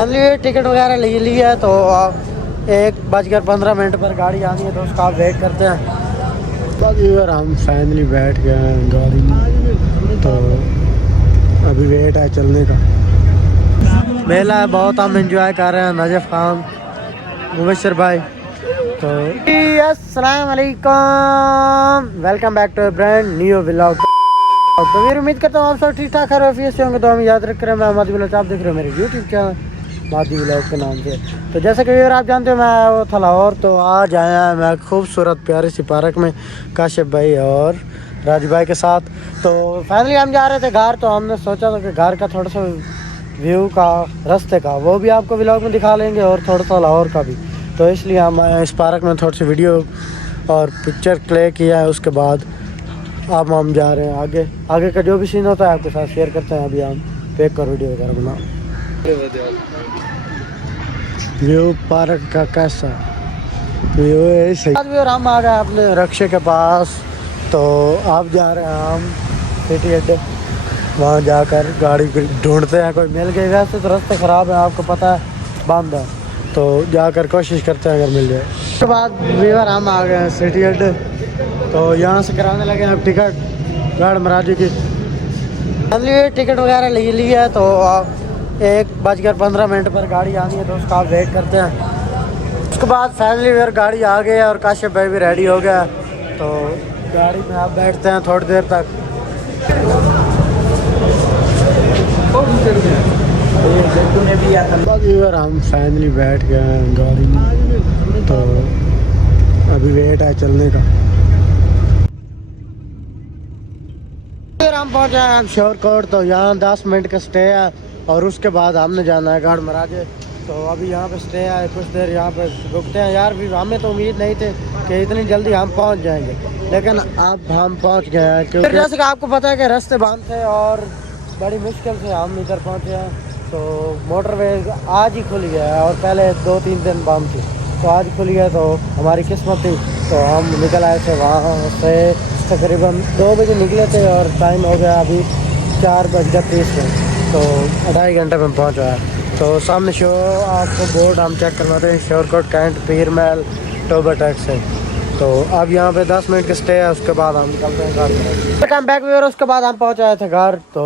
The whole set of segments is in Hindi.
फाइनली टिकट वगैरह ले ली है, तो 1:15 पर गाड़ी आनी है, तो उसका आप वेट करते हैं। यार हम फाइनली बैठ गए हैं गाड़ी में, तो अभी वेट है चलने का। मेला है बहुत, हम एंजॉय कर रहे हैं। नजफ खान, मुबशर भाई, तो अस्सलाम वालेकुम, welcome back to brand new vlog. तो मेरी उम्मीद करता हूँ आप सब ठीक ठाक खैरियत से होंगे। तो हम याद रख रहे हैं, मैं मादी व्लॉग, आप देख रहे हो मेरे यूट्यूब चैनल मादी व्लॉग के नाम से। तो जैसे कि आप जानते हो, मैं वो था लाहौर, तो आज आया है मैं खूबसूरत प्यारी सी पार्क में काशिफ भाई और राजू भाई के साथ। तो फाइनली हम जा रहे थे घर, तो हमने सोचा था कि घर का थोड़ा सा व्यू का, रास्ते का, वो भी आपको व्लॉग में दिखा लेंगे और थोड़ा सा लाहौर का भी। तो इसलिए हम इस पार्क में थोड़ी सी वीडियो और पिक्चर क्लिक किया है। उसके बाद अब हम जा रहे हैं आगे। आगे का जो भी सीन होता है आपके साथ शेयर करते हैं। अभी हम पैक कर वीडियो वगैरह बना। व्यू पार्क का कैसा व्यू है सही। और हम आ गए अपने रक्षे के पास, तो आप जा रहे हैं हम सिटी अड्डे। वहाँ जाकर गाड़ी ढूंढते हैं, कोई मिल गई। वैसे तो रास्ते ख़राब है, आपको पता है, बंद है, तो जाकर कोशिश करते हैं अगर मिल जाए। उसके बाद वीवर हम आ गए हैं सिटी अड्डे, तो यहाँ से कराने लगे हैं अब टिकट गाड़ महाराजी की। फाइनली टिकट वगैरह ले ली है, तो 1:15 पर गाड़ी आनी है, तो उसका आप वेट करते हैं। उसके बाद फाइनली फिर गाड़ी आ गई है और काशिफ भाई भी रेडी हो गया, तो गाड़ी में आप बैठते हैं थोड़ी देर तक। हम फाइनली बैठ गए हैं गाड़ी में, तो अभी वेट है चलने का। फिर हम पहुंचे हैं शोरकोट, तो यहाँ 10 मिनट का स्टे है और उसके बाद हमने जाना है गाड़ महाराजे। तो अभी यहाँ पे स्टे है, कुछ देर यहाँ पे रुकते हैं। यार भी हमें तो उम्मीद नहीं थे कि इतनी जल्दी हम पहुँच जाएंगे, लेकिन अब हम पहुँच गए हैं। क्योंकि जैसे कि आपको पता है कि रास्ते बंद थे और बड़ी मुश्किल से हम इधर पहुँचे हैं। तो मोटरवे आज ही खुल गया है और पहले 2-3 दिन बंद थी, तो आज खुल गया, तो हमारी किस्मत थी। तो हम निकल आए थे वहाँ से, तकरीबन 2 बजे निकले थे और टाइम हो गया अभी 4:30 तो 2.5 घंटे में पहुँचा है। तो सामने शो आपको बोर्ड हम चेक करवाते हैं, शोरकोट कैंट पीर महल टोबा टैक्स है। तो अब यहाँ पे 10 मिनट का स्टे है, उसके बाद हम निकलते हैं घर। कम बैक भी, और उसके बाद हम पहुँचाए थे घर। तो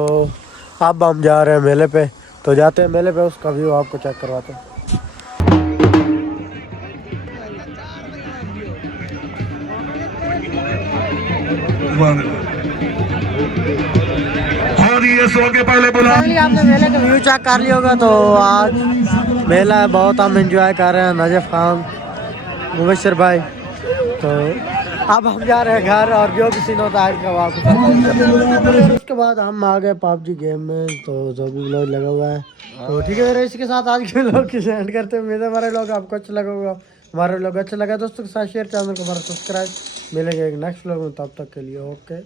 अब हम जा रहे हैं मेले पे, तो जाते हैं मेले पे, उसका व्यू आपको चेक करवाते हैं। आपने मेले का व्यू चेक कर लिया होगा। तो आज मेला है बहुत, हम एंजॉय कर रहे हैं। नजफ खान, मुबशर भाई, तो अब हम जा रहे हैं घर और जो भी सीन होता है आपको। उसके बाद हम आ गए PUBG गेम में, तो जो भी व्लॉग लगा हुआ है, तो ठीक है। मेरे इसके साथ आज के व्लॉग की एंड करते हैं। मेरे हमारे व्लॉग आपको अच्छा लगा होगा, हमारे व्लॉग अच्छा लगा दोस्तों के साथ शेयर, चैनल को हमारा सब्सक्राइब। मिलेंगे एक नेक्स्ट व्लॉग में, तब तक के लिए ओके।